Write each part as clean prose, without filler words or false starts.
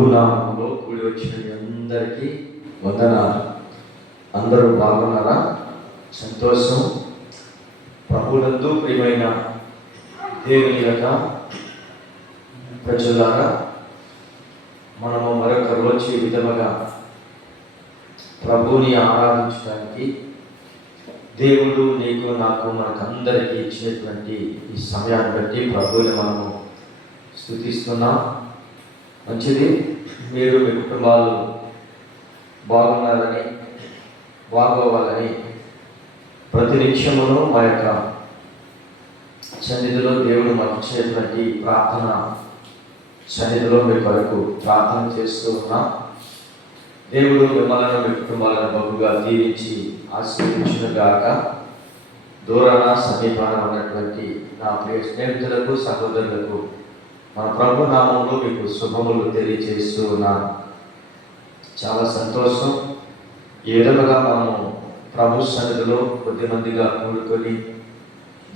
ప్రభు నామములో కూడి వచ్చిన మీ అందరికీ వందనాలు. అందరూ బాగున్నారా? సంతోషం. ప్రభునందు ప్రియమైన దేవుని యొక్క ప్రజలారా, మనము మరొక రోజు ఈ విధముగా ప్రభుని ఆరాధించడానికి దేవుడు నీకు నాకు మనకందరికీ ఇచ్చినటువంటి ఈ సమయాన్ని బట్టి ప్రభువుని మనము స్తుతిస్తున్నాం. మంచిది. మీరు మీ కుటుంబాలు బాగున్నారని, బాగోవాలని ప్రతి నిమిషమును మా యొక్క సన్నిధిలో దేవుడు మాకు ఇచ్చేటువంటి ప్రార్థన సన్నిధిలో మీ కొరకు ప్రార్థన చేస్తూ ఉన్నాం. దేవుడు మిమ్మల్ని మీ కుటుంబాలను బహుగా దీవించి ఆశీర్వదించునుగాక. దూరాన సమీపాన ఉన్నటువంటి నా ప్రియ స్నేహితులకు, సహోదరులకు మన ప్రభు నామంలో మీకు శుభములు తెలియజేస్తూ ఉన్నాను. చాలా సంతోషం. ఈ విధముగా మనము ప్రభు సన్నిధిలో కొద్దిమందిగా కూడుకొని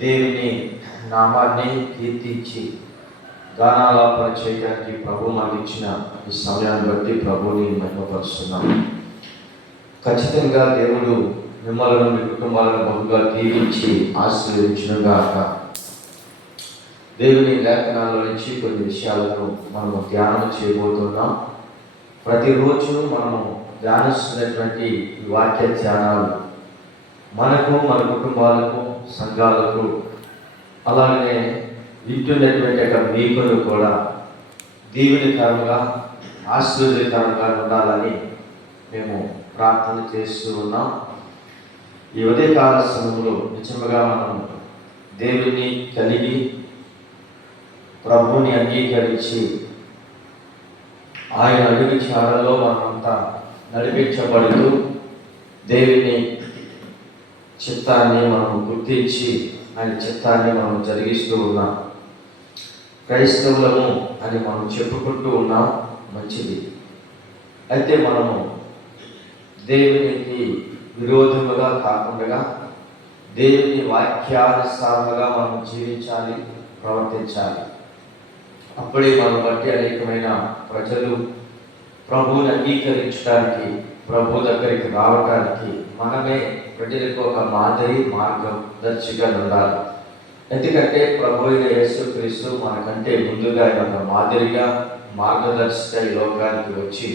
దేవుని నామాన్ని కీర్తించి గానాలాపన చేయడానికి ప్రభు మాకు ఇచ్చిన ఈ సమయాన్ని బట్టి ప్రభుని మహిమపరుస్తున్నాం. ఖచ్చితంగా దేవుడు మిమ్మల్ని మీ కుటుంబాలను బహుగా దీవించి ఆశీర్వదించునుగాక. దేవుని లేఖనాల నుంచి కొన్ని విషయాలను మనము ధ్యానం చేయబోతున్నాం. ప్రతిరోజు మనము ధ్యానిస్తున్నటువంటి ఈ వాక్య ధ్యానాలు మనకు, మన కుటుంబాలకు, సంఘాలకు, అలాగే వింటున్నటువంటి యొక్క మీకును కూడా దీవెనకరంగా, ఆశీర్వదకరంగా ఉండాలని మేము ప్రార్థన చేస్తూ ఉన్నాం. ఈ ఉదయకాల సమయంలో నిజంగా మనం దేవుని కలిగి ప్రభుని అంగీకరించి ఆయన అడుగు చారలో మనమంతా నడిపించబడుతూ దేవుని చిత్తాన్ని మనం గుర్తించి ఆయన చిత్తాన్ని మనం జరిగిస్తూ ఉన్నాం. క్రైస్తవులము అని మనం చెప్పుకుంటూ ఉన్నాం. మంచిది. అయితే మనము దేవునికి విరోధముగా కాకుండా దేవుని వాక్యానుసారంగా మనం జీవించాలి, ప్రవర్తించాలి. అప్పుడే మనం బట్టి అనేకమైన ప్రజలు ప్రభువుని అంగీకరించడానికి, ప్రభు దగ్గరికి రావడానికి మనమే ప్రజలకు ఒక మాదిరి, మార్గదర్శిగా ఉండాలి. ఎందుకంటే ప్రభు అయిన యేసుక్రీస్తు మనకంటే ముందుగా ఆయన ఒక మాదిరిగా, మార్గదర్శిగా ఈ లోకానికి వచ్చి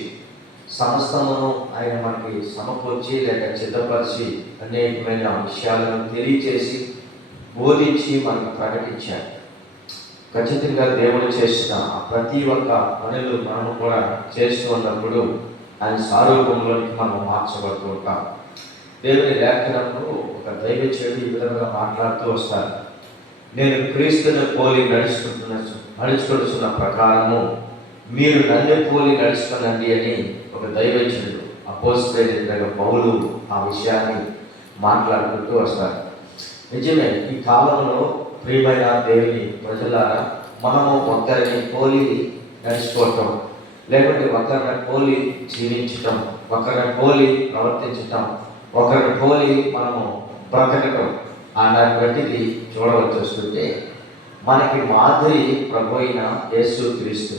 సమస్తమును ఆయన మనకి సమకూర్చి లేక సిద్ధపరిచి అనేకమైన విషయాలను తెలియచేసి బోధించి మనకు ప్రకటించారు. ఖచ్చితంగా దేవుడు చేసిన ప్రతి ఒక్క పనులు మనము కూడా చేస్తూ ఉన్నప్పుడు ఆయన స్వరూపంలోనికి మనం మార్చబడుతూ ఉంటాం. దేవుని లేఖనంలో ఒక దైవజనుడు ఈ విధంగా మాట్లాడుతూ వస్తారు. నేను క్రీస్తుని పోలి నడుచుకుంటున్న ప్రకారము మీరు నన్ను పోలి నడుచుకునండి అని ఒక దైవజనుడు, అపోస్తలుడైన పౌలు ఆ విషయాన్ని మాట్లాడుకుంటూ వస్తారు. నిజమే. ఈ కాలంలో ప్రియమైన దేవుని ప్రజలారా, మనము ఒకరిని పోలి నడుచుకోవటం, లేకుంటే ఒకరిని పోలి జీవించటం, ఒకరిని పోలి ప్రవర్తించటం, ఒకరిని పోలి మనము బ్రతకటం అన్నటువంటిది చూడవచ్చు. వస్తుంటే మనకి మాదిరి ప్రభు అయిన యేసుక్రీస్తు.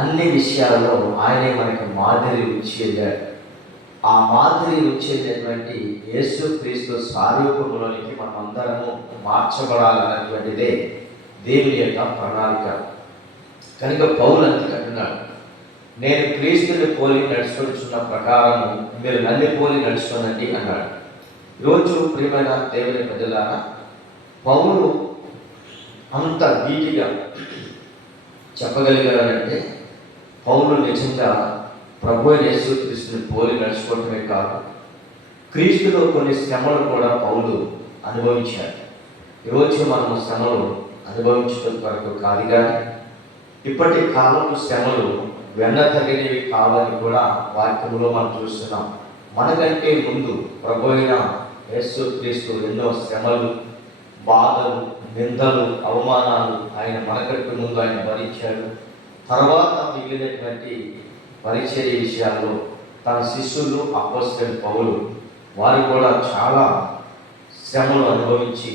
అన్ని విషయాల్లో ఆయనే మనకి మాదిరి ఇచ్చేదాడు. ఆ మాదిరి ఇచ్చేటటువంటి యేసుక్రీస్తు స్వరూపంలోనికి మనం అందరము మార్చబడాలన్నటువంటిదే దేవుని యొక్క ప్రణాళిక. కనుక పౌలు అంటున్నాడు, నేను క్రీస్తుని పోలి నడుచుకుంటున్న ప్రకారము మీరు నన్ను పోలి నడుచుకోనండి అన్నాడు. ఈరోజు ప్రియమైన దేవుని ప్రజలారా, పౌలు అంత నీటిగా చెప్పగలిగారంటే పౌలు నిజంగా ప్రభు యేసుక్రీస్తుని పోలి నడుచుకోవటమే కాదు, క్రీస్తులో కొన్ని శ్రమలు కూడా పౌలు అనుభవించాడు. ఈరోజు మనము శ్రమలు అనుభవించడం వరకు కాదు, కానీ ఇప్పటి కాలపు శ్రమలు వెన్నతగినవి కావాలని కూడా వాక్యంలో మనం చూస్తున్నాం. మనకంటే ముందు ప్రభు అయిన యేసుక్రీస్తు ఎన్నో శ్రమలు, బాధలు, నిందలు, అవమానాలు ఆయన మనకంటే ముందు ఆయన భరించాడు. తర్వాత మిగిలినటువంటి పరిచర్య విషయాల్లో తన శిష్యులు, అపోస్తలుడైన పౌలు వారు కూడా చాలా శ్రమలు అనుభవించి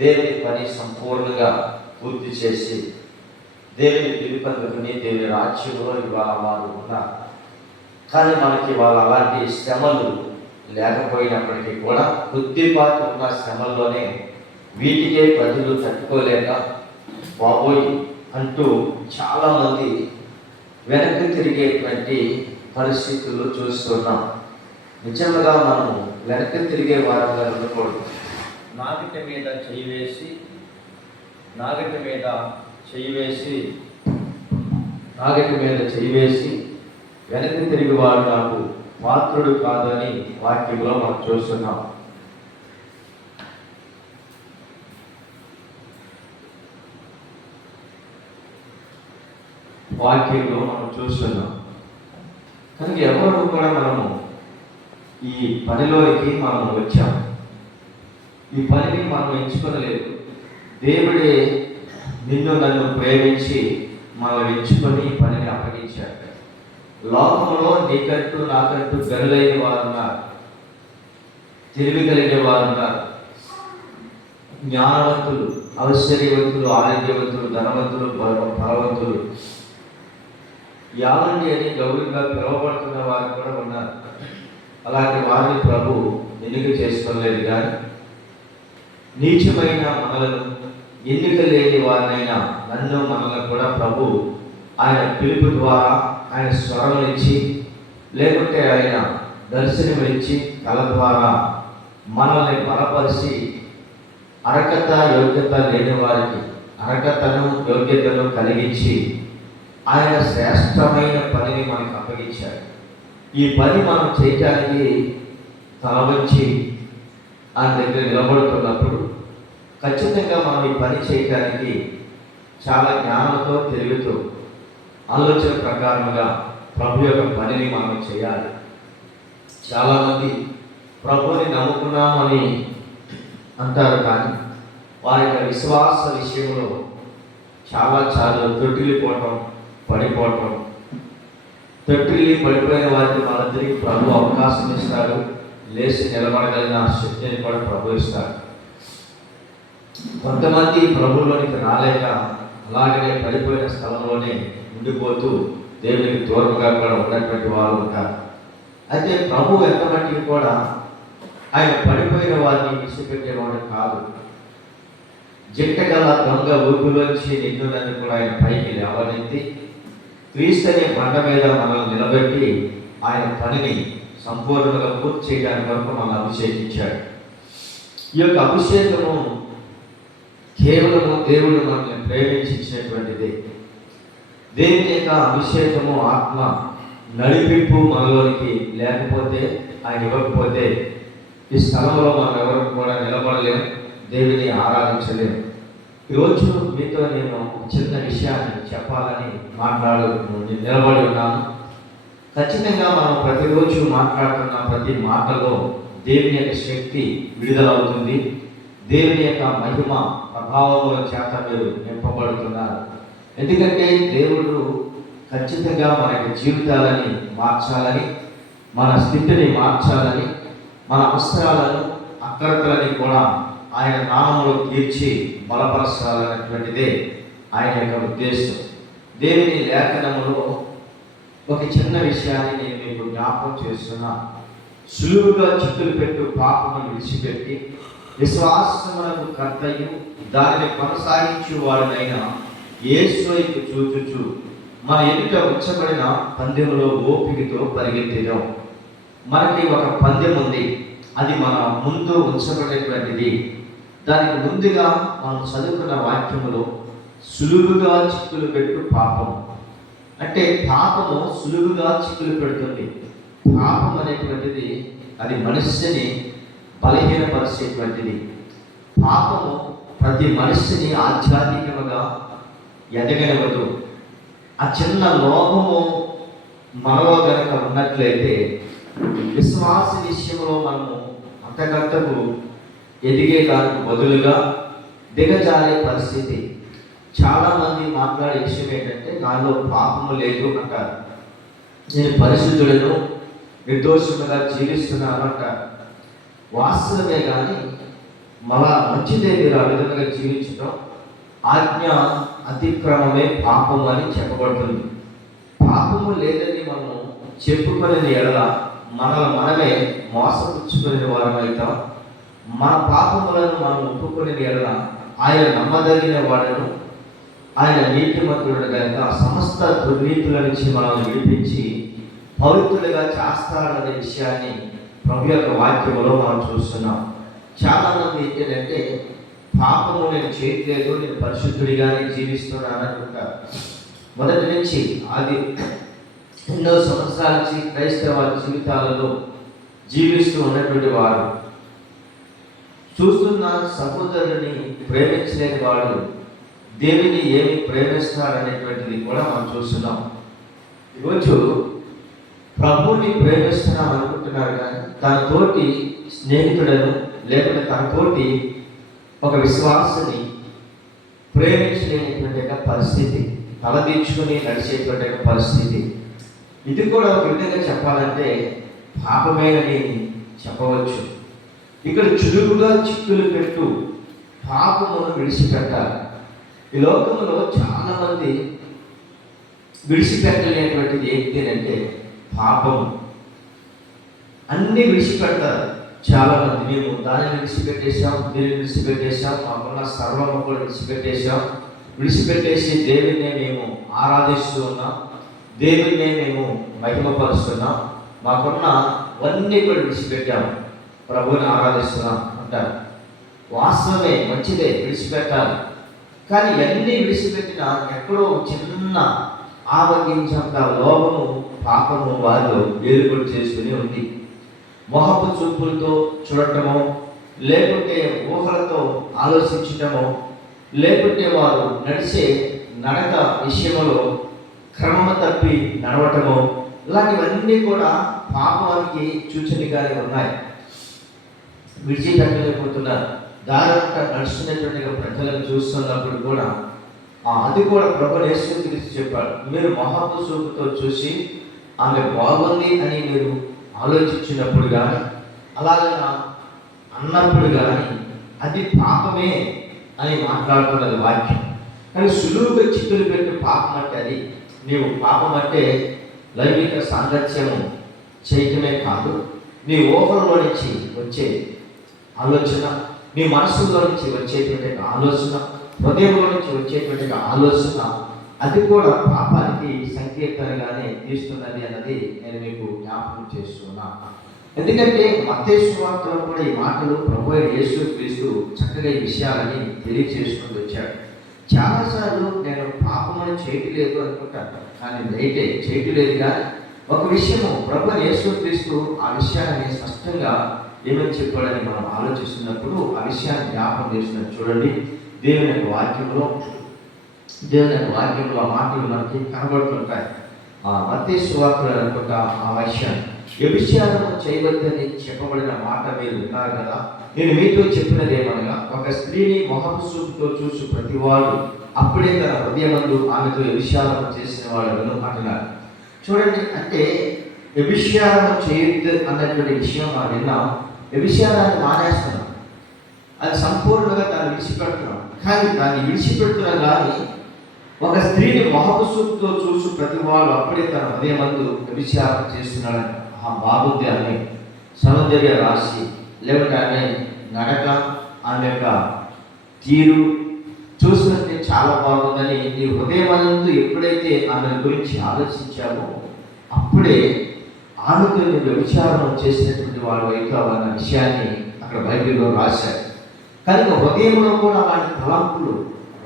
దేవుని పని సంపూర్ణంగా పూర్తి చేసి దేవుని పిలుపొందుకుని దేవుని రాజ్యంలో ఇవాళ వారు ఉన్నారు. కానీ మనకి వాళ్ళు అలాంటి శ్రమలు లేకపోయినప్పటికీ కూడా కొద్దిపాటు ఉన్న శ్రమల్లోనే వీటికే ప్రజలు తట్టుకోలేక బాబోయ్ అంటూ చాలామంది వెనక్కి తిరిగేటువంటి పరిస్థితులు చూస్తున్నాం. నిజంగా మనము వెనక్కి తిరిగే వారంగా ఉండకూడదు. నాగటి మీద చేయి వేసి వెనక్కి తిరిగి వాడు నాకు పాత్రుడు కాదని వాక్యంలో మనం చూస్తున్నాం. కనుక ఎవరు కూడా మనము ఈ పనిలోకి మనం వచ్చాం. ఈ పనిని మనం ఎంచుకోలేదు. దేవుడే నిన్ను నన్ను ప్రేమించి మనం ఎంచుకొని ఈ పనిని అప్పగించాడు. లోకంలో నీకంటూ నాకంటూ గనులైన వారు ఉన్నారు, తెలివి కలిగిన వారు ఉన్నారు, జ్ఞానవంతులు, ఐశ్వర్యవంతులు, ఆరోగ్యవంతులు, ధనవంతులు, బలవంతులు, యావంటి అని గౌరవంగా పిలువబడుతున్న వారు కూడా ఉన్నారు. అలాంటి వారిని ప్రభు ఎన్నిక చేసుకోలేదు. కానీ నీచమైన మనలను, ఎన్నిక లేని వారినైనా నన్ను మనలను కూడా ప్రభు ఆయన పిలుపు ద్వారా, ఆయన స్వరం ఇచ్చి, లేకుంటే ఆయన దర్శనం ఇచ్చి కళ ద్వారా మనల్ని బలపరిచి అర్హత యోగ్యత లేని వారికి అర్హతను యోగ్యతను కలిగించి ఆయన శ్రేష్టమైన పనిని మనకు అప్పగించాడు. ఈ పని మనం చేయటానికి తల వంచి ఆయన దగ్గర నిలబడుతున్నప్పుడు ఖచ్చితంగా మనం ఈ పని చేయటానికి చాలా జ్ఞానంతో, తెలివితో, ఆలోచన ప్రకారంగా ప్రభు యొక్క పనిని మనం చేయాలి. చాలామంది ప్రభుని నమ్ముకున్నామని అంటారు, కానీ వారి యొక్క విశ్వాస విషయంలో చాలా తొట్టిల్లిపోవటం, పడిపోవటం. పడిపోయిన వారికి మనందరికీ ప్రభు అవకాశం ఇస్తాడు. లేచి నిలబడగలిగిన శక్తిని కూడా ప్రభు ఇస్తాడు. కొంతమంది ప్రభువులోనికి రాలేక అలాగనే పడిపోయిన స్థలంలోనే ఉండిపోతూ దేవునికి దూరంగా కూడా ఉన్నటువంటి వారు ఉంటారు. అయితే ప్రభు ఎంత మట్టికి కూడా ఆయన పడిపోయిన వారిని విడిచిపెట్టేవాడు కాదు. జిట్టగల దొంగ ఊపిలోంచి నిన్ను నన్ను కూడా ఆయన పైకి లేవనెత్తి క్రీస్తు అనే బండ మీద మనల్ని నిలబెట్టి ఆయన పనిని సంపూర్ణంగా పూర్తి చేయడానికి వరకు మనల్ని అభిషేకించాడు. ఈ యొక్క అభిషేకము కేవలము దేవుడు మనల్ని ప్రేమించినటువంటిది. దేవుని యొక్క అభిషేకము, ఆత్మ నడిపింపు మనలోనికి లేకపోతే, ఆయన ఇవ్వకపోతే ఈ స్థలంలో మనం ఎవరు కూడా నిలబడలేము, దేవుని ఆరాధించలేము. ఈరోజు మీతో నేను చిన్న విషయాన్ని చెప్పాలని నిలబడి ఉన్నాను. ఖచ్చితంగా మనం ప్రతిరోజు మాట్లాడుతున్న ప్రతి మాటలో దేవుని యొక్క శక్తి విడుదలవుతుంది. దేవుని యొక్క మహిమ ప్రభావముల చేత మీరు నింపబడుతున్నారు. ఎందుకంటే దేవుడు ఖచ్చితంగా మన యొక్క జీవితాలని మార్చాలని, మన స్థితిని మార్చాలని, మన అవసరాలను, అక్రతలని కూడా ఆయన నామములో తీర్చి బలపరచాలనేటువంటిదే ఆయన యొక్క ఉద్దేశం. దేవుని లేఖనములో ఒక చిన్న విషయాన్ని నేను మీకు జ్ఞాపకం చేస్తున్నా. సులువుగా చిక్కులు పెట్టు పాపమును విడిచిపెట్టి విశ్వాసమునకు కర్తయు దానిని కొనసాగించు వాడినైన యేసు వైపు చూచుచు మన ఎదుట ఉంచబడిన పందెములో ఓపికతో పరిగెత్తిదాం. మనకి ఒక పందెం ఉంది, అది మన ముందు ఉంచబడేటువంటిది. దానికి ముందుగా మనం చదువుకున్న వాక్యములో సులువుగా చిక్కులు పెట్టు పాపము అంటే, పాపము సులువుగా చిక్కులు పెడుతుంది. పాపం అనేటువంటిది అది మనిషిని బలహీనపరిచేటువంటిది. పాపము ప్రతి మనిషిని ఆధ్యాత్మికముగా ఎదగనివ్వదు. ఆ చిన్న లోపము మనలో గనక ఉన్నట్లయితే విశ్వాస విషయంలో మనము అంతకంతకు ఎదిగే దానికి బదులుగా దిగజారే పరిస్థితి. చాలామంది మాట్లాడే విషయం ఏంటంటే, నాలో పాపము లేదు అంటారు, నేను పరిశుద్ధులను నిర్దోషముగా జీవిస్తున్నాను అంటారు. వాస్తవమే, కానీ మళ్ళా మంచిదే మీరు ఆ విధంగా జీవించడం. ఆజ్ఞ అతిక్రమమే పాపము అని చెప్పబడుతుంది. పాపము లేదని మనం చెప్పుకునే ఎడల మనమే మోసపుచ్చుకునే వారమైతాం. మన పాపములను మనం ఒప్పుకునే ఎడల ఆయన నమ్మదగిన వాడను, ఆయన నీతిమంతుడు కనుక సమస్త దుర్నీతుల నుంచి మనల్ని విడిపించి పవిత్రులుగా చేస్తాడనే విషయాన్ని ప్రభు యొక్క వాక్యములో మనం చూస్తున్నాం. చాలామంది ఏంటంటే పాపము నేను చేయట్లేదు, నేను పరిశుద్ధుడిగానే జీవిస్తున్నాను అనుకుంటారు. మొదటి నుంచి అది ఎన్నో సంవత్సరాల నుంచి క్రైస్తవ జీవితాలలో జీవిస్తూ ఉన్నటువంటి వారు చూస్తున్న సహోదరుని ప్రేమించలేని వాడు దేవుని ఏమి ప్రేమిస్తాడనేటువంటిది కూడా మనం చూస్తున్నాం. ఈరోజు ప్రభువుని ప్రేమిస్తున్నాం అనుకుంటున్నారు, కానీ తనతోటి స్నేహితుడను లేకపోతే తనతోటి ఒక విశ్వాసని ప్రేమించలేనటువంటి పరిస్థితి, తలదించుకొని నడిచేటువంటి పరిస్థితి. ఇది కూడా ఒక విధంగా చెప్పాలంటే పాపమేనని చెప్పవచ్చు. ఇక్కడ చురుకుగా చిక్కులు పెట్టు పాపమును విడిచిపెట్టాలి. ఈ లోకంలో చాలామంది విడిచిపెట్టలేనటువంటిది ఏంటి అంటే పాపము. అన్నీ విడిచిపెడతారు చాలామంది. మేము దాన్ని విడిచిపెట్టేశాం, దీన్ని విడిచిపెట్టేశాం, మాకున్న సర్వము కూడా విడిచిపెట్టేసి దేవుడినే మేము ఆరాధిస్తూ ఉన్నాం, దేవుడినే మేము మహిమపరుస్తున్నాం, మాకున్న అన్నీ కూడా విడిచిపెట్టాము, ప్రభువుని ఆరాధిస్తున్నాం అంటారు. వాస్తవమే, మంచిదే, విడిచిపెట్టాలి. కానీ అన్నీ విడిచిపెట్టినా ఎక్కడో చిన్న ఆవగించంత లోపము పాపము వారిలో ఏలుబడి చేసుకుని ఉంది. మొహపు చూపులతో చూడటమో, లేకుంటే ఊహలతో ఆలోచించటమో, లేకుంటే వారు నడిచే నడక విషయంలో క్రమము తప్పి నడవటమో, ఇలాంటివన్నీ కూడా పాపానికి సూచనగానే ఉన్నాయి. విడిచిపెట్టలేకపోతున్నారు. దారంతా నడుస్తున్నటువంటి ప్రజలను చూస్తున్నప్పుడు కూడా అది కూడా ప్రభు యేసుక్రీస్తు చెప్పాడు, మీరు మొహపు చూపుతో చూసి ఆమె బాగుంది అని మీరు ఆలోచించినప్పుడు కానీ, అలాగే అన్నప్పుడు కానీ అది పాపమే అని మాట్లాడుతున్నది వాక్యం. కానీ సులువుగా చిక్కులు పెట్టి పాపం అంటే అది నీవు పాపం అంటే లైంగిక సాంగత్యము చేయటమే కాదు, నీ ఊహలో నుంచి వచ్చే ఆలోచన, నీ మనసులో నుంచి వచ్చేటువంటి ఆలోచన, హృదయంలో నుంచి వచ్చేటువంటి ఆలోచన, అది కూడా పాపానికి సంకీర్తనగానే తీస్తున్నది అన్నది నేను మీకు జ్ఞాపకం చేస్తున్నా. ఎందుకంటే మత్తయి సువార్తలో కూడా ఈ మాటలు ప్రభు అయిన యేసుక్రీస్తు చక్కగా ఈ విషయాలని తెలియజేసుకుంటూ వచ్చాడు. చాలాసార్లు నేను పాపమని చేయట్లేదు అనుకుంటాను, కానీ అయితే చేయట్లేదు. కానీ ఒక విషయము ప్రభు అయిన యేసుక్రీస్తు ఆ విషయాన్ని స్పష్టంగా ఏమని చెప్పాడని మనం ఆలోచిస్తున్నప్పుడు ఆ విషయాన్ని జ్ఞాపకం చేస్తున్నది. చూడండి, దేవుని యొక్క వాక్యంలో ఆ మాటలు మనకి కనబడుతుంటాయి. మత్తయి సువార్తలో అనుకుంటా ఆ విషయాన్ని, వ్యభిచారము చేయవద్దని చెప్పబడిన మాట మీరు విన్నారు కదా, నేను మీతో చెప్పినది ఏమనగా, ఒక స్త్రీని మొహపు చూపుతో చూసి ప్రతివాడు అప్పుడే తన హృదయమందు ఆమెతో వ్యభిచారం చేసిన వాడు అంటున్నారు. చూడండి, అంటే వ్యభిచారం చేయొద్దు అన్నటువంటి విషయం మనం విన్నాం. వ్యభిచారాన్ని మానేస్తున్నాం, అది సంపూర్ణంగా దాన్ని విడిచిపెడుతున్నాం. కానీ దాన్ని విడిచిపెడుతున్నాం, కానీ ఒక స్త్రీని మొహపు చూపుతో చూసి ప్రతివాడు అప్పుడే తన హృదయమందు వ్యభిచారం చేస్తున్నాడని ఆ బాగుంది ఆమె సౌందర్య రాశి, లేకుంటే ఆమె నడక, ఆమె యొక్క తీరు చూస్తుంటే చాలా బాగుందని నీ హృదయమందు ఎప్పుడైతే ఆమె గురించి ఆలోచించావో అప్పుడే ఆమెతో నువ్వు వ్యభిచారం చేసినటువంటి వాడు అవుతావు అన్న విషయాన్ని అక్కడ బైబిల్లో రాశారు. కనుక హృదయంలో కూడా అలాంటి తలంపులు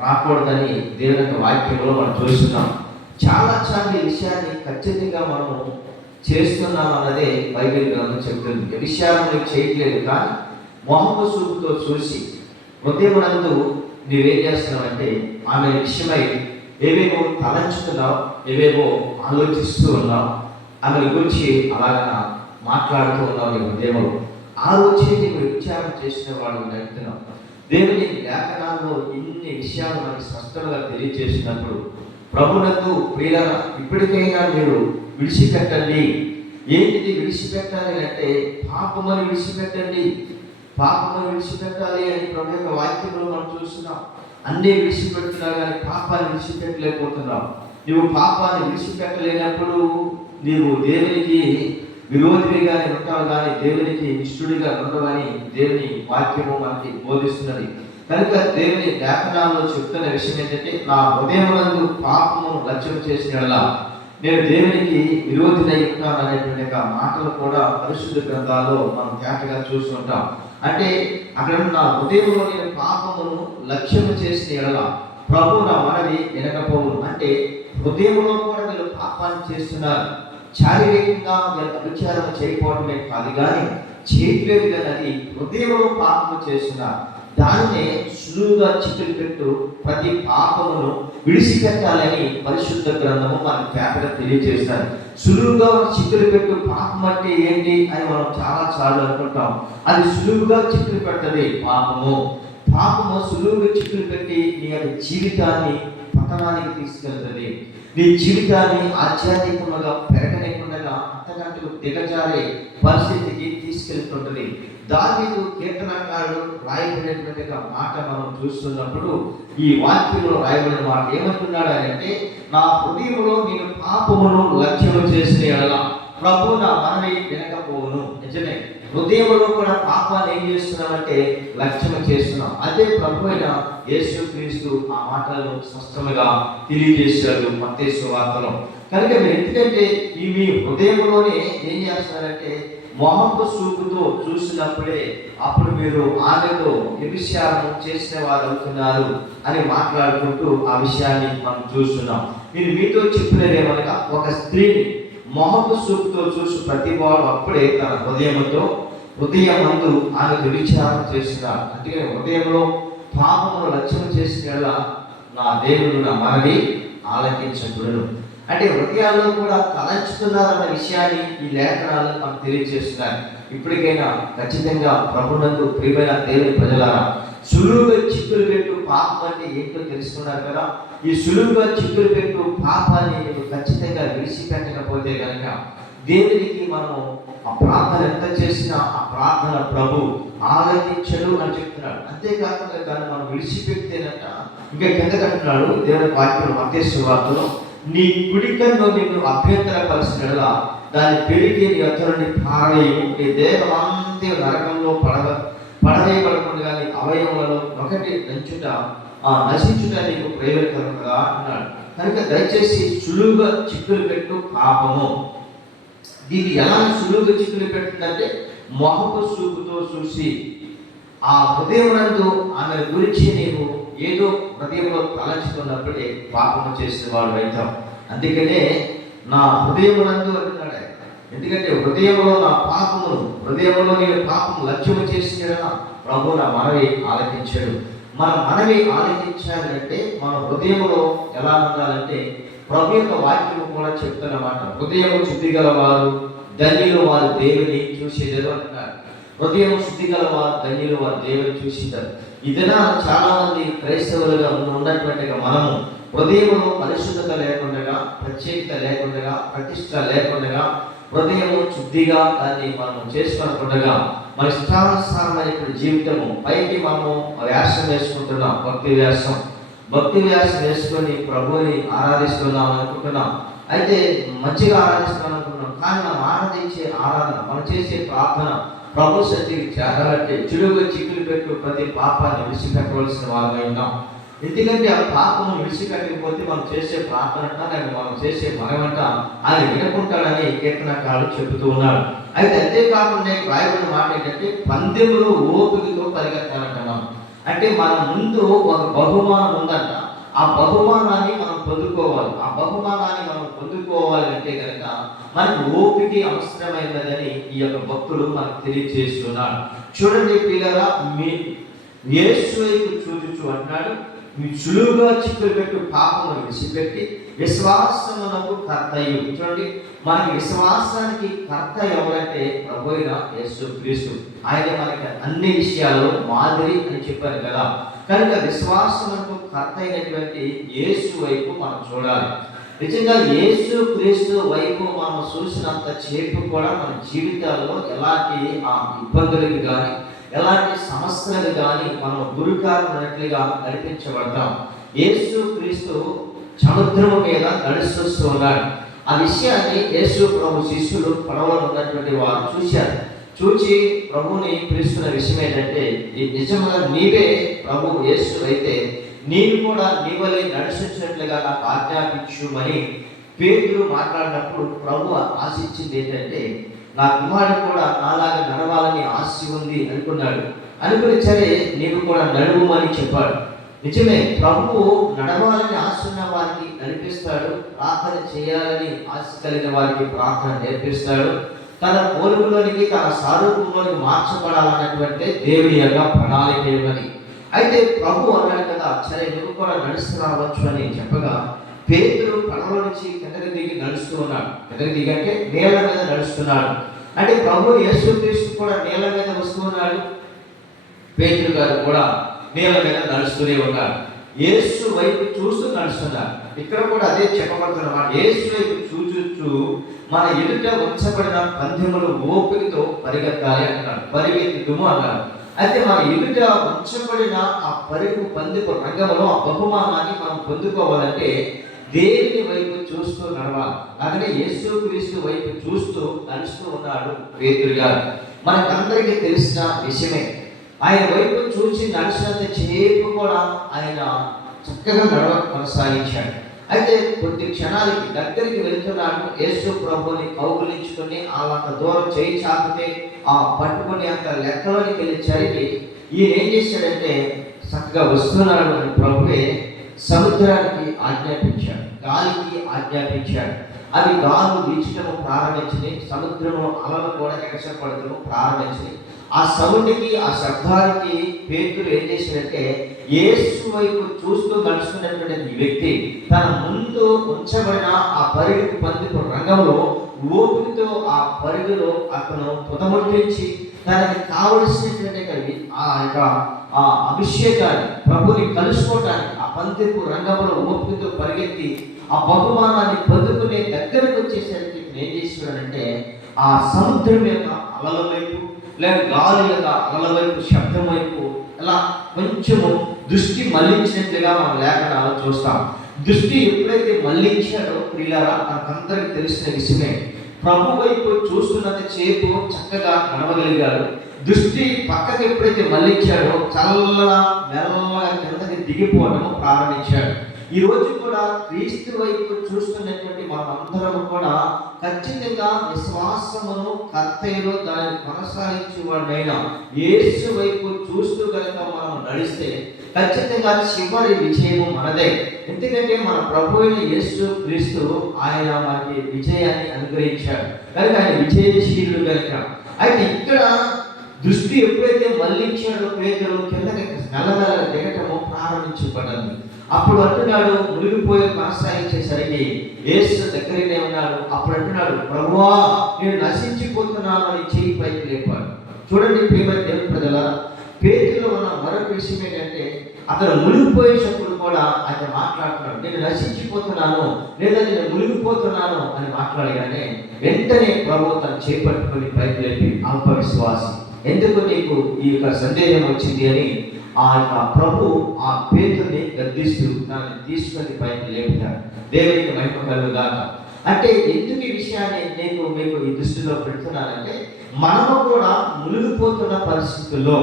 రాకూడదని దేవుని యొక్క వాక్యంలో మనం చూస్తున్నాం. చాలా ఈ విషయాన్ని ఖచ్చితంగా మనము చేస్తున్నాం అన్నదే బైబిల్ గ్రంథం చెబుతుంది. వ్యభిచారం నీకు చేయట్లేదు, కానీ మొహపు చూపుతో చూసి హృదయమునందు నీవేం చేస్తున్నావంటే ఆమె విషయమై ఏవేవో తలంచుతున్నావు, ఏవేవో ఆలోచిస్తూ ఉన్నావు, ఆమె గురించి అలాగా మాట్లాడుతూ ఉన్నావు నీ హృదయంలో. ఆ రోజే నీవు వ్యభిచారం చేసిన వాడు నడుతున్నావు. దేవుని లేఖనాల్లో ఇన్ని విషయాలు మనకి స్పష్టంగా తెలియజేసినప్పుడు ప్రభునందు ప్రియులారా, ఇప్పటికైనా మీరు విడిచిపెట్టండి. ఏంటిది విడిచిపెట్టాలి అంటే పాపమని విడిచిపెట్టండి, పాపమని విడిచిపెట్టాలి అని ప్రభు యొక్క వాక్యంలో మనం చూస్తున్నాం. అన్నీ విడిచిపెడుతున్నావు కానీ పాపాన్ని విడిచిపెట్టలేకపోతున్నావు. నువ్వు పాపాన్ని విడిచిపెట్టలేనప్పుడు నీవు దేవునికి విరోధిగానే ఉంటావు కానీ దేవునికి ఇష్టడిగా ఉండవని దేవుని వాక్యము మనకి బోధిస్తున్నది. కనుక దేవుని లేఖనాల్లో చెప్తున్న విషయం ఏంటంటే, నా హృదయమునందు పాపమును లక్ష్యం చేసిన నేను దేవునికి విరోధినై ఉంటాను అనేటువంటి మాటలు కూడా పరిశుద్ధ గ్రంథాల్లో మనం తేటగా చూస్తుంటాం. అంటే అక్కడ నా హృదయంలో నేను పాపమును లక్ష్యము చేసిన ఎడల ప్రభు నా మనవి వినకపోవును. అంటే హృదయంలో కూడా వీళ్ళు పాపాన్ని చేస్తున్నారు. శారీరకంగా వీళ్ళు అభిచారం చేయకపోవడమే కాదు కానీ చేయట్లేదు కానీ అది హృదయంలో పాపము చేస్తున్నారు. దాన్నే సులువుగా చిక్కులు పెట్టు ప్రతి పాపమును విడిచిపెట్టాలని పరిశుద్ధ గ్రంథము మనకు తేటగా తెలియజేస్తారు. సులువుగా చిక్కులు పెట్టు పాపం అంటే ఏంటి అని మనం చాలా సార్లు అనుకుంటాం. అది సులువుగా చిక్కులు పెట్టది పాపము. పాపము సులువుగా చిక్కులు పెట్టి నీ యొక్క జీవితాన్ని పతనానికి తీసుకెళ్తుంది. నీ జీవితాన్ని ఆధ్యాత్మికంగా పెరగలేకుండా అంతకంటూ దిగజారే పరిస్థితికి తీసుకెళ్తుంటుంది. దావీదు కీర్తనకారుడు రాయబడినటువంటి మాట మనం చూస్తున్నప్పుడు ఈ వాక్యంలో రాయబడిన మాట ఏమంటున్నాడు అంటే, నా హృదయంలో నేను పాపమును లక్ష్యము చేసిన ఎడల ప్రభు నా మనవి వినకపోవును. నిజమే, హృదయంలో కూడా పాపాన్ని ఏం చేస్తున్నామంటే లక్ష్యము చేస్తున్నాం. అదే ప్రభు అయిన యేసుక్రీస్తు ఆ మాటలను స్పష్టంగా తెలియజేశాడు మత్తయి సువార్తలో. కనుక మీరు ఎందుకంటే ఈ మీ హృదయంలోనే ఏం చేస్తున్నారంటే మొహపు చూపుతో చూసినప్పుడే అప్పుడు మీరు ఆమెతో వ్యభిచారం చేసిన వారు అవుతున్నారు అని మాట్లాడుకుంటూ ఆ విషయాన్ని మనం చూస్తున్నాం. నేను మీతో చెప్పినదేమనగా, ఒక స్త్రీని మొహపు చూపుతో చూసి ప్రతి వాడు అప్పుడే తన హృదయమందు ఆమె వ్యభిచారం చేసినారు. అంటే హృదయంలో పాపమును లక్ష్యం చేసిన నా దేవుడు నా మనవి ఆలకించకుడును. అంటే హృదయాల్లో కూడా తలంచుతున్నారన్న విషయాన్ని ఈ లేఖనాలు మనకు తెలియజేస్తున్నారు. ఇప్పటికైనా ఖచ్చితంగా ప్రభునందు ప్రియమైన దేవుని ప్రజలారా, సులువుగా చిక్కులు పెట్టు పాపం అంటే ఏంటో తెలుసుకున్నారు కదా. ఈ సులువుగా చిక్కులు పెట్టు పాపాన్ని నువ్వు ఖచ్చితంగా విడిచిపెట్టకపోతే కనుక దేవునికి మనము ఆ ప్రార్థన ఎంత చేసినా ఆ ప్రార్థన ప్రభు ఆలకించడు అని చెప్తున్నాడు. అంతేకాకుండా దాన్ని మనం విడిచిపెడితేనట ఇంకా కిందకంటున్నాడు దేవుని వాక్యం మత్తయి సువార్తలో, నీ కుడికన్ను నిన్ను అభ్యంతరపరిచినలా దాని పెరిగి నీ యొద్ద నుండి పారేయు, నీ దేహం అంతే నరకంలో పడవేయబడకుండా నీ అవయవములలో ఒకటి నశించుట నీకు ప్రయోజనకరం కదా అన్నాడు. కనుక దయచేసి సులువుగా చిక్కులు పెట్టు పాపము. దీన్ని ఎలా సులువుగా చిక్కులు పెడుతుందంటే, మొహపు చూపుతో చూసి ఆ హృదయమునందు ఆమె గురించి నీవు ఏదో హృదయంలో తలంచుకున్నప్పుడే పాపము చేసిన వాడు అవుతాం. అందుకనే నా హృదయమునందు అంటున్నాడు. ఎందుకంటే హృదయంలో నా పాపమును, హృదయంలో నేను పాపము లక్ష్యము చేసిన ప్రభు నా మనవి ఆలకించాడు. మన మనవి ఆలకించాలంటే మన హృదయంలో ఎలా ఉండాలంటే ప్రభు యొక్క వాక్యము కూడా చెప్తున్నమాట. హృదయము శుద్ధి గలవారు ధన్యులు వారు దేవుని చూసేదారు అంటున్నారు. హృదయం శుద్ధి గలవారు ధన్యులు వారు దేవుని చూసేదారు. ఇదైనా చాలా మంది క్రైస్తవులుగా ఉన్నటువంటి మనము హృదయంలో పరిశుద్ధత లేకుండా, ప్రత్యేకత లేకుండా, ప్రతిష్ట లేకుండా, హృదయము శుద్ధిగా దాన్ని మనం చేసుకోకుండా మన ఇష్టానుసారమైనటువంటి జీవితము పైకి మనము వ్యాసం వేసుకుంటున్నాం. భక్తి వ్యాసం వేసుకొని ప్రభువుని ఆరాధిస్తున్నాం అనుకుంటున్నాం. అయితే మంచిగా ఆరాధిస్తున్నాం అనుకుంటున్నాం. కానీ మనం ఆరాధించే ఆరాధన, మనం చేసే ప్రార్థన ప్రభు సన్నిధికి చేరాలంటే చెడుగా చిక్కులు పెట్టు ప్రతి పాపాన్ని విడిచిపెట్టవలసిన వారమై ఉన్నాం. ఎందుకంటే ఆ పాపము విడిచిపెట్టకపోతే మనం చేసే ప్రార్థన అంట, మనం చేసే మనమంట ఆయన వినుకుంటాడని కీర్తనకారుడు చెబుతూ ఉన్నాడు. అయితే అంతేకాకుండా రాయబడిన మాట ఏంటంటే, పందెములో ఓపికతో పరిగెత్తాలంటున్నాం. అంటే మన ముందు ఒక బహుమానం ఉందంట. ఆ బహుమానాన్ని మనం పొందుకోవాలి. ఆ బహుమానాన్ని మనం పొందుకోవాలంటే కనుక మనకు ఓపిక అవసరమైనదని ఈ యొక్క భక్తుడు మనకు తెలియజేస్తున్నాడు. చూడండి పిల్లరా, మీ యేసు వైపు చూచుచు అంటున్నాడు, మీ సులువుగా చిక్కులు పెట్టు పాపమును విడిచిపెట్టి విశ్వాసమునకు కర్తయు. చూడండి, మనకి విశ్వాసానికి కర్త ఎవరంటే ప్రభు అయిన యేసుక్రీస్తు. ఆయన మనకి అన్ని విషయాల్లో మాదిరి అని చెప్పారు కదా. కనుక విశ్వాసమునకు కర్త అయినటువంటి యేసు వైపు మనం చూడాలి. నిజంగా యేసుక్రీస్తు వైపు మనం చూసినంత చేపు కూడా మన జీవితాల్లో ఎలాంటి ఆ ఇబ్బందులకి కానీ, ఎలాంటి సమస్యలు కానీ మనం గురికారమైనట్లుగా నడిపించబడతాం. యేసు క్రీస్తు సముద్రము మీద నడుస్తూ ఉన్నాడు. ఆ విషయాన్ని యేసు ప్రభు శిష్యులు పడవలో ఉన్నటువంటి వారు చూశారు. చూచి ప్రభువుని పిలుస్తున్న విషయం ఏంటంటే, ఈ నిజంగా నీవే ప్రభు యేసు అయితే నీవు కూడా నీ వలె నడిచించినట్లుగా నాకు ఆజ్ఞాపించుమని పేతురు మాట్లాడినప్పుడు ప్రభు ఆశించింది ఏంటంటే, నా కుమారుడు కూడా నాలాగా నడవాలని ఆశ ఉంది అనుకున్నాడు. అనుకుని సరే నీవు కూడా నడువుమని చెప్పాడు. నిజమే, ప్రభువు నడవాలని ఆశ ఉన్న వారికి నడిపిస్తాడు. ప్రార్థన చేయాలని ఆశ కలిగిన వారికి ప్రార్థన నేర్పిస్తాడు. తన పోలుగులోనికి తన సారూపంలోనికి మార్చబడాలన్నటువంటి దేవుని యొక్క ప్రణాళిక ఏమని. అయితే ప్రభు అన్నాడు కదా, సరే నువ్వు కూడా నడుస్తూ రావచ్చు అని చెప్పగా పేతురు పడవలో నుంచి కిందకి దిగి నడుస్తూ ఉన్నాడు. కిందకి దిగి అంటే నేల మీద నడుస్తున్నాడు. అంటే ప్రభు యేసుక్రీస్తు కూడా నేల మీద వస్తూ ఉన్నాడు. పేతురు గారు కూడా నేల మీద నడుస్తూనే ఉన్నారు. యేసు వైపు చూస్తూ నడుస్తున్నారు. ఇక్కడ కూడా అదే చెప్పబడుతున్నమాట. యేసు వైపు చూచూ మన ఎదుట ఉంచబడిన పందెములు ఓపికతో పరిగెత్తాలి అంటున్నాడు. పరిగెత్తుము అన్నారు. అయితే మన ఎదుట ఉంచబడిన ఆ పరుగు పందెపు రంగంలో ఆ బహుమానాన్ని మనం పొందుకోవాలంటే దేవుని వైపు చూస్తూ నడవాలి. అలాగే యేసు క్రీస్తు వైపు చూస్తూ నడుస్తూ ఉన్నాడు పేతురు గారు. మనకందరికీ తెలిసిన విషయమే. ఆయన వైపు చూసి నడిచినంత చేపు కూడా ఆయన చక్కగా కొనసాగించాడు. అయితే కొద్ది క్షణాలకి దగ్గరికి వెళ్తున్నాడు. యేసు ప్రభుని కౌగులించుకొని అంత దూరం చేయి చాపితే ఆ పట్టుకుని అంత లెక్కలోనికి వెళ్ళి చరిగి ఈయన ఏం చేశాడంటే చక్కగా వస్తున్నాడు అని ప్రభువే సముద్రానికి ఆజ్ఞాపించాడు, గాలికి ఆజ్ఞాపించాడు. అవి గాలు వీచటము ప్రారంభించినాయి. సముద్రము అలలు కూడా ఎగసపడటము ప్రారంభించినాయి. ఆ సౌండ్కి ఆ శబ్దానికి పేతురు ఏం చేశాడంటే యేసు వైపు చూస్తూ నడుస్తున్నటువంటి వ్యక్తి తన ముందు ఉంచబడిన ఆ పరుగు పందెపు రంగంలో ఓపికతో ఆ పరుగులో అతను పుతముట్టించి తనకి కావలసినటువంటి ఆ యొక్క ఆ అభిషేకాన్ని ప్రభుని కలుసుకోవటానికి ఆ పందెపు రంగంలో ఓపికతో పరిగెత్తి ఆ బహుమానాన్ని పొందుకునే దగ్గరకు వచ్చేసరికి ఏం చేస్తున్నాడంటే ఆ సముద్రం యొక్క అలల వైపు లేక గాలి యొక్క అలల వైపు శబ్దం వైపు ఇలా కొంచెము దృష్టి మళ్లించినట్లుగా మనం లేఖనాలు చూస్తాం. దృష్టి ఎప్పుడైతే మళ్లించాడో ప్రియులారా మనకందరికి తెలిసిన విషయమే. ప్రభు వైపు చూస్తున్నంత చేపు చక్కగా నడవగలిగాడు. దృష్టి పక్కకి ఎప్పుడైతే మళ్లించాడో చల్లగా మెల్లగా కిందకి దిగిపోవడం ప్రారంభించాడు. ఈ రోజు కూడా క్రీస్తు వైపు చూస్తున్నటువంటి మనమందరం కూడా ఖచ్చితంగా విశ్వాసమును కర్తయ్యలో దాన్ని కొనసాగించేవాడైనా యేసు వైపు చూస్తూ కనుక మనం నడిస్తే ఖచ్చితంగా చివరి విజయము మనదే. ఎందుకంటే మన ప్రభు అయిన యేసు క్రీస్తు ఆయన మనకి విజయాన్ని అనుగ్రహించాడు కనుక ఆయన విజయశీలుడు కనుక. అయితే ఇక్కడ దృష్టి ఎప్పుడైతే మళ్లించాడో పేతురు కిందకి నల్లగల దిగటము ప్రారంభించబడింది. అప్పుడు అంటున్నాడు, మునిగిపోయి కొనసాగించేసరికి యేసు దగ్గరనే ఉన్నాడు. అప్పుడు అంటున్నాడు, ప్రభువా నేను నశించిపోతున్నాను అని చేయి పైకి లేపాడు. చూడండి ప్రియమైన దేవుని ప్రజలారా, పేతురులో ఉన్న మరొక విషయం ఏంటంటే అతను మునిగిపోయేటప్పుడు కూడా ఆయన మాట్లాడుతున్నాడు, నేను నశించిపోతున్నాను లేదా నేను మునిగిపోతున్నాను అని మాట్లాడగానే వెంటనే ప్రభు తను చేపట్టుకొని పైకి లేపి అల్ప విశ్వాసి ఎందుకు నీకు ఈ యొక్క సందేహం వచ్చింది అని ఆ యొక్క ప్రభు ఆ పేతుని గద్దిస్తూ దాన్ని తీసుకొని పైకి లేపుతాడు. దేవునికి మహిమ కలుగుగాక. అంటే ఎందుకు ఈ విషయాన్ని నేను మీకు ఈ దృష్టిలో పెడుతున్నానంటే మనము కూడా మునిగిపోతున్న పరిస్థితుల్లో,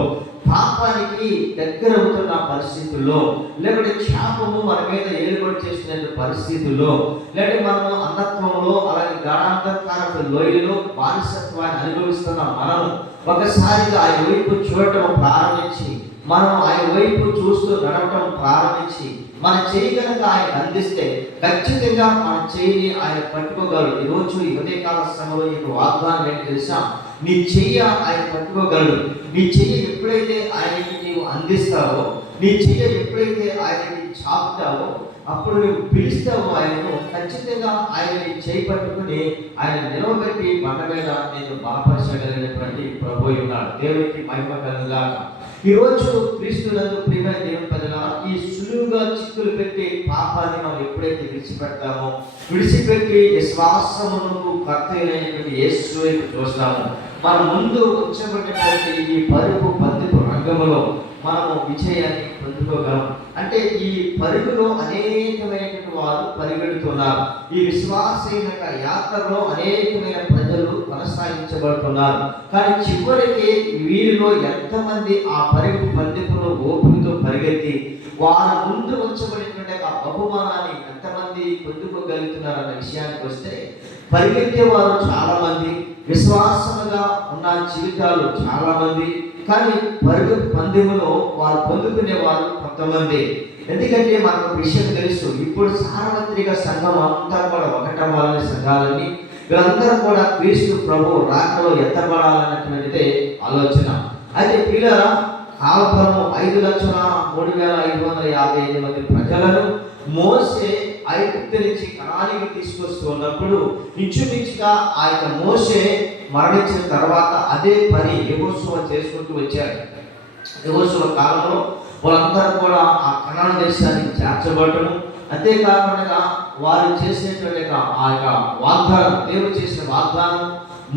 పాపానికి దగ్గర అవుతున్న పరిస్థితుల్లో, లేకపోతే శాపము మన మీద ఏలుబడి చేస్తున్న పరిస్థితుల్లో, లేకపోతే మనము అన్నత్వంలో అలాగే గాఢాంధకారపు లోయలో బానిసత్వాన్ని అనుభవిస్తున్న మనం ఒకసారిగా ఆయన వైపు చూడటం ప్రారంభించి మనం ఆయన వైపు చూస్తూ నడవటం ప్రారంభించి మన చేయి కనుక ఆయన అందిస్తే ఖచ్చితంగా మన చేయిని ఆయన పట్టుకోగలడు. ఈరోజు ఈ ఉదయకాల సమయంలో ఈ వాగ్దానం ఏంటి తెలుసా? నీ చెయ్యి ఆయన పట్టుకోగలడు. నీ చెయ్యి ఎప్పుడైతే ఆయనకి నీవు అందిస్తావో, నీ చెయ్యి ఎప్పుడైతే ఆయనకి చాపుతావో, అప్పుడు నువ్వు పిలుస్తావో ఆయనను, ఖచ్చితంగా ఆయనని చేయి పట్టుకుని ఆయన నిలవబెట్టి బండ మీద నేను బలపరచగలిగినటువంటి ప్రభు ఉన్నాడు. దేవునికి మహిమ కలుగుగాక. ఈరోజు క్రీస్తునందు ప్రియమైన దేవుని ప్రజలారా, ఈ సులువుగా చిక్కులు పెట్టి పాపాన్ని మనం ఎప్పుడైతే విడిచిపెట్టి విశ్వాసమునకు కర్తయ్యైనటువంటి యేసు వైపు చూస్తాము, మన ముందు ఉంచబడినటువంటి ఈ పరుపు మార్గములో మనము విజయాన్ని పొందుకోగలం. అంటే ఈ పరుగులో అనేకమైనటువంటి వారు పరిగెడుతున్నారు. ఈ విశ్వాసైన యాత్రలో అనేకమైన ప్రజలు కొనసాగించబడుతున్నారు. కానీ చివరికి వీరిలో ఎంతమంది ఆ పరుగు పందెంలో ఓపికతో పరిగెత్తి వారి ముందు ఉంచబడినటువంటి ఆ బహుమానాన్ని ఎంతమంది పొందుకోగలుగుతున్నారన్న విషయానికి వస్తే, పరిగెత్తే వారు చాలా మంది, విశ్వాసముగా ఉన్న జీవితాలు చాలా మంది, కానీ పరుగు పందెములో వారు పొందుకునే వారు కొంతమంది. ఎందుకంటే మనకు విషయం తెలుసు, ఇప్పుడు సార్వత్రిక సంఘం అంతా కూడా ఒకటవ్వాలని సంఘాలని, వీళ్ళందరూ కూడా క్రీస్తు ప్రభు రాకలో ఎత్తబడాలన్నటువంటిదే ఆలోచన. అయితే పిల్లరా, కాలఫలము 5,03,555 మంది ప్రజలను మోసే ఐగుప్తు నుంచి కనానికి తీసుకొస్తూ ఉన్నప్పుడు ఇంచుమించుగా ఆ యొక్క మోసే మరణించిన తర్వాత అదే పని యెహోషువ చేసుకుంటూ వచ్చారు. యెహోషువ కాలంలో వాళ్ళందరూ కూడా ఆ కనాను దేశానికి చేర్చబడటము, అంతేకాకుండా వారు చేసినటువంటి ఆ యొక్క వాగ్దానం, దేవుడు చేసిన వాగ్దానం,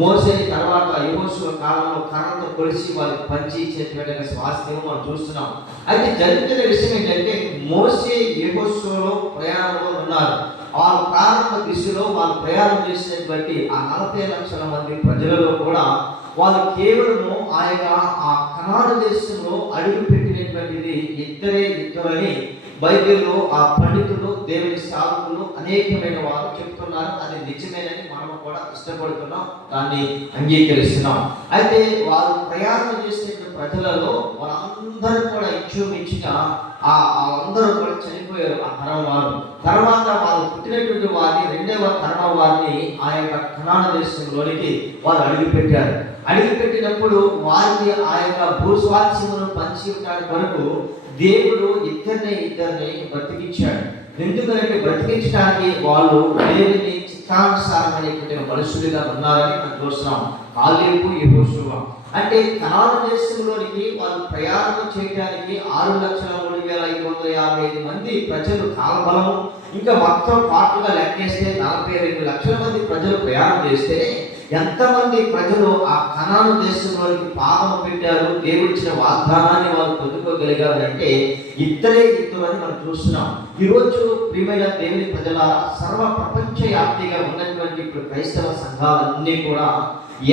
మోసే తర్వాత యెహోషువ కాలంలో కర్రతో కొలిసి వాళ్ళకి పంచి ఇచ్చేటువంటి స్వాస్థ్యం మనం చూస్తున్నాం. అయితే జరుగుతున్న విషయం ఏంటంటే, మోసే యెహోషువలో ప్రయాణంలో ఉన్నారు. వాళ్ళ ప్రారంభ దిశలో వాళ్ళు ప్రయాణం చేసినటువంటి ఆ 40 లక్షల మంది ప్రజలలో కూడా వాళ్ళు కేవలము ఆ కనాను దేశంలో అడుగు పెట్టినటువంటిది ఇద్దరని బైబిల్లో ఆ పండితులు, దేవుని సాధకులు అనేకమైన వారు చెప్తున్నారు. అది నిజమేనని మనము కూడా ఇష్టపడుతున్నాం, దాన్ని అంగీకరిస్తున్నాం. అయితే వారు ప్రయాణం చేసే ప్రజలలో వాళ్ళందరూ కూడా ఇంచుమించుగా అందరూ కూడా చనిపోయారు. ఆ తరం వారు తర్వాత వాళ్ళు పుట్టినటువంటి వారిని, రెండవ తరం వారిని ఆ యొక్క కనాను దేశంలోనికి వారు అడుగుపెట్టారు. అడుగుపెట్టినప్పుడు వారికి ఆ యొక్క భూస్వాస్థ్యమును పంచి ఉండడానికి వరకు దేవుడు ఇద్దరిని బ్రతికించాడు. ఎందుకంటే బ్రతికించడానికి వాళ్ళు దేవుని చిత్తానుసారమైనటువంటి మనుషులుగా ఉన్నారని మనం చూస్తున్నాం. కాలేబు, యెహోషువ అంటే కనాను దేశంలోనికి వాళ్ళు ప్రయాణం చేయడానికి 6,03,555 మంది ప్రజలు కాలబలము, ఇంకా మొత్తం పాటుగా లెక్కేస్తే 42 లక్షల మంది ప్రజలు ప్రయాణం చేస్తే ఎంతమంది ప్రజలు ఆ కనాను దేశంలోనికి పాదం పెట్టారు, దేవుడిచ్చిన వాగ్దానాన్ని వాళ్ళు పొందుకోగలిగారు అంటే ఇద్దరు అని మనం చూస్తున్నాం. ఈరోజు ప్రియమైన దేవుని ప్రజలారా, సర్వ ప్రపంచ వ్యాప్తిగా ఉన్నటువంటి ఇప్పుడు క్రైస్తవ సంఘాలన్నీ కూడా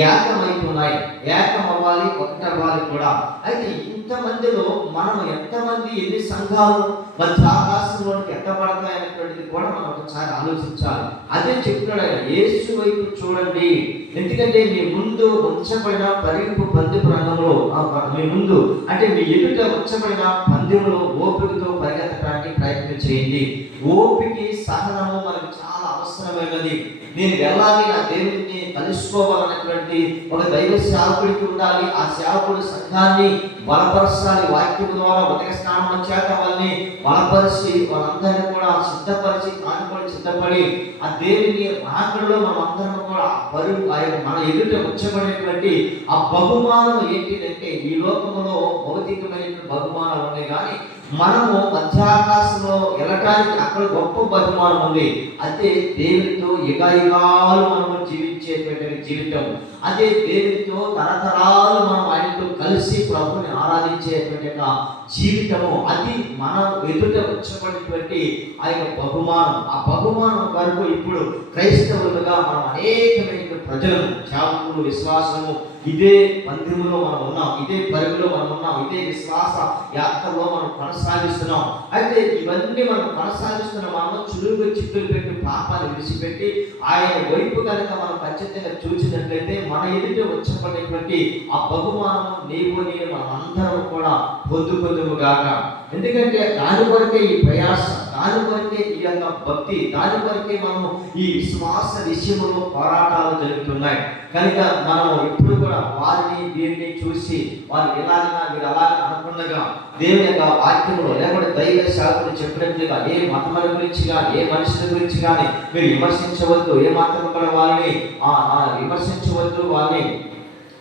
ఏకమైతున్నాయి. ఏకమవ్వాలి, ఒకటవ్వాలి కూడా. అయితే ఇంతమందిలో మనం ఎంతమంది, ఎన్ని సంఘాలు మధ్య ఆకాశంలోనికి ఎత్తబడతాయి అనేటువంటిది కూడా మనం ఒకసారి ఆలోచించాలి. అదే చెప్తున్నాడు ఆయన, యేసు వైపు చూడండి, ఎందుకంటే మీ ముందు ఉంచబడిన పరుగు పందెపు రంగంలో, మీ ముందు అంటే మీ ఎదుట ఉంచబడిన పందెములో ఓపికతో పరిగెత్తడానికి ప్రయత్నం చేయండి. ఓపిక, సహనము మనకు చాలా అవసరమైనది. నేను వెళ్ళాలి, నా దేవుడిని కలుసుకోవాలన్నటువంటి ఒక దైవ సేవకుడికి ఉండాలి. ఆ సేవకుడు సంఘాన్ని బలపరచాలి, వాక్యం ద్వారా ఉదక స్నానం చేత వాళ్ళని బలపరిచి వాళ్ళందరినీ కూడా సిద్ధపరిచి, తాను కూడా సిద్ధపడి ఆ దేవుని రాకడలో మనం అందరం కూడా పరుగు మన ఎదుట ఉంచబడినటువంటి ఆ బహుమానం ఏంటిదంటే, ఈ లోకంలో భౌతికమైనటువంటి బహుమానాలు ఉన్నాయి, కానీ మనము మధ్యాకాశంలో వెళ్ళటానికి అక్కడ గొప్ప బహుమానం ఉంది. అదే దేవునితో యుగాలు మనము జీవించేటువంటి జీవితం. అదే దేవునితో తరతరాలు మనం ఆయనతో కలిసి ప్రభుని ఆరాధించేటువంటి జీవితము. అది మనం ఎదుట ఉంచబడినటువంటి ఆ యొక్క బహుమానం. ఆ బహుమానం వరకు ఇప్పుడు క్రైస్తవులుగా మనం అనేకమైన ప్రజలు, సేవకులు, విశ్వాసము ఇదే పందెములో మనం ఉన్నాం, ఇదే పరుగులో మనం ఉన్నాం, ఇదే విశ్వాస యాత్రలో మనం కొనసాగిస్తున్నాం. అయితే ఇవన్నీ మనం కొనసాగిస్తున్న మనం చురుగు చిక్కులు పెట్టి పాపాన్ని విడిచిపెట్టి ఆయన వైపు కనుక మనం ఖచ్చితంగా చూసినట్లయితే మన ఎదుట వచ్చబడినటువంటి ఆ బహుమానం నీవు నేను మనం అందరం కూడా పొందుగాక. ఎందుకంటే దాని కొరకే ఈ ప్రయాస, దాని కొరకే ఈ యొక్క భక్తి, దాని కొరకే మనం ఈ విశ్వాస విషయంలో పోరాటాలు జరుగుతున్నాయి. కనుక మనం ఎప్పుడు కూడా వారిని దీన్ని చూసి వారు ఎలాగైనా మీరు అలాగే అనుకున్నగా దేవుని యొక్క వాక్యంలో లేకపోతే దైవ శాస్త్రులు చెప్పినట్లుగా ఏ మతముల గురించి కానీ, ఏ మనుషుల గురించి కానీ మీరు విమర్శించవద్దు, ఏ మతం కూడా వారిని విమర్శించవద్దు వారిని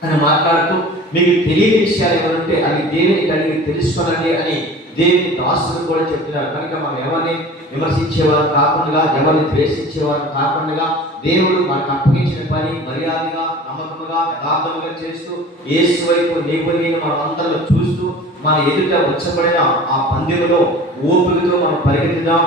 అని మాట్లాడుతూ, మీకు తెలియని విషయాలు ఏమంటే అవి దేవుని కలిగి తెలుసుకోనండి అని దేవుని దాసులు కూడా చెప్తున్నారు. కనుక మనం ఎవరిని విమర్శించేవారు కాకుండా, ఎవరిని ద్వేషించేవారు కాకుండా, దేవుడు మనకు అప్పగించిన పని మర్యాదగా, నమ్మకముగా, యథార్థముగా చేస్తూ యేసు వైపు నీవు నేను మనం అందరం చూస్తూ మన ఎదుట వచ్చబడిన ఆ పందెములో ఓపికతో మనం పరిగెత్తుదాం,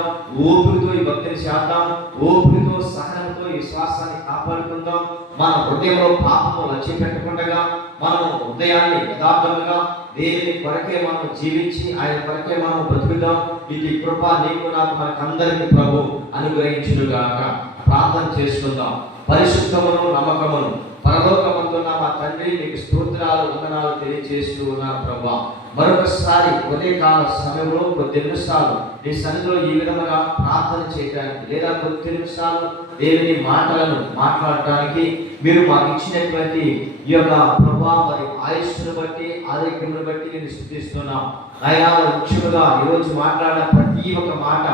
ఓపికతో ఈ భక్తిని చేద్దాం, ఓపికతో సహనంతో ఈ శ్వాసాన్ని కాపాడుకుందాం. మన హృదయంలో పాపము లక్ష్య పెట్టకుండా మనం హృదయాన్ని యథార్థముగా దేవుని కొరకే మనం జీవించి ఆయన కొరకే మనం బ్రతుకుదాం. ఇది కృప నీకు నాకు మనకందరికీ ప్రభు అనుగ్రహించునుగాక. ప్రార్థన చేసుకుందాం. పరిశుద్ధమును నమ్మకమును పరలోకమందున్న మా తండ్రి, నీకు స్తోత్రాలు వందనాలు తెలియజేస్తూ ఉన్నాను ప్రభా. మరొకసారి ఉదయకాల సమయంలో కొద్ది నిమిషాలు నీ సన్నిధిలో ఈ విధముగా ప్రార్థన చేయడానికి లేదా కొద్ది నిమిషాలు దేవుని మాటలను మాట్లాడటానికి మీరు మాకు ఇచ్చినటువంటి ఈ యొక్క ప్రభా మరి ఆయుష్ను బట్టి ఆరోగ్యమును బట్టి నేను స్తుతిస్తున్నాం. అయా ముఖ్యముగా ఈరోజు మాట్లాడిన ప్రతి ఒక్క మాట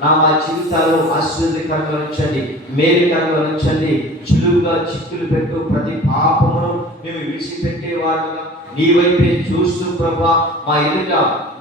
నా మా జీవితాల్లో ఆశీర్వాదకరంగా ఉంచండి, మేలుకరంగా ఉంచండి. చులువుగా చిక్కులు పెట్టు ప్రతి పాపమును మేము విడిచిపెట్టేవాడుగా నీ వైపే చూస్తూ ప్రభా మా ఎదుట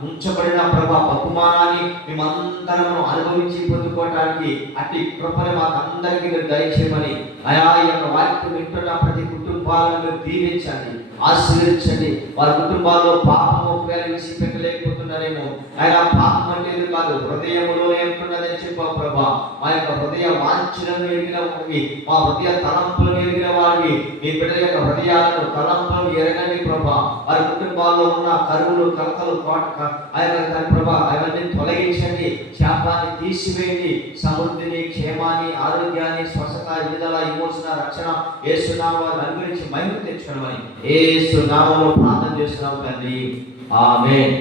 ఉంచబడిన ప్రభా బహుమానాన్ని మేమందరము అనుభవించి పొందుకోవడానికి అట్టి కృపను మాకందరికీ మీరు దయచేయమని ఆయా యొక్క వాక్యం వింటున్న ప్రతి కుటుంబాలను మీరు దీవించండి, ఆశీర్వదించండి. వారి కుటుంబాల్లో పాపము విడిచిపెట్టలేకపోతున్నారేమో, ఆయన పాపం అంటే కాదు హృదయంలో ఏముంటున్నదని చెప్పావు ప్రభా. మా యొక్క హృదయ వాంఛలను ఎరిగిన వారికి, మా హృదయ తలంపులను ఎరిగిన వారికి మీ బిడ్డల యొక్క హృదయాలను తలంపులను ఎరగండి ప్రభా. వారి కుటుంబాల్లో ఉన్న కరువులు కలతలు ఆయన ప్రభా అవన్నీ తొలగించండి, శాపాన్ని తీసివేయండి, సమృద్ధిని క్షేమాన్ని ఆరోగ్యాన్ని స్వస్థత విడుదల విమోచన రక్షణ యేసు నామములో అనుగ్రహించి మహిమ తెచ్చుకోమని యేసు నామములో ప్రార్థన చేస్తున్నాం తండ్రి. ఆమేన్.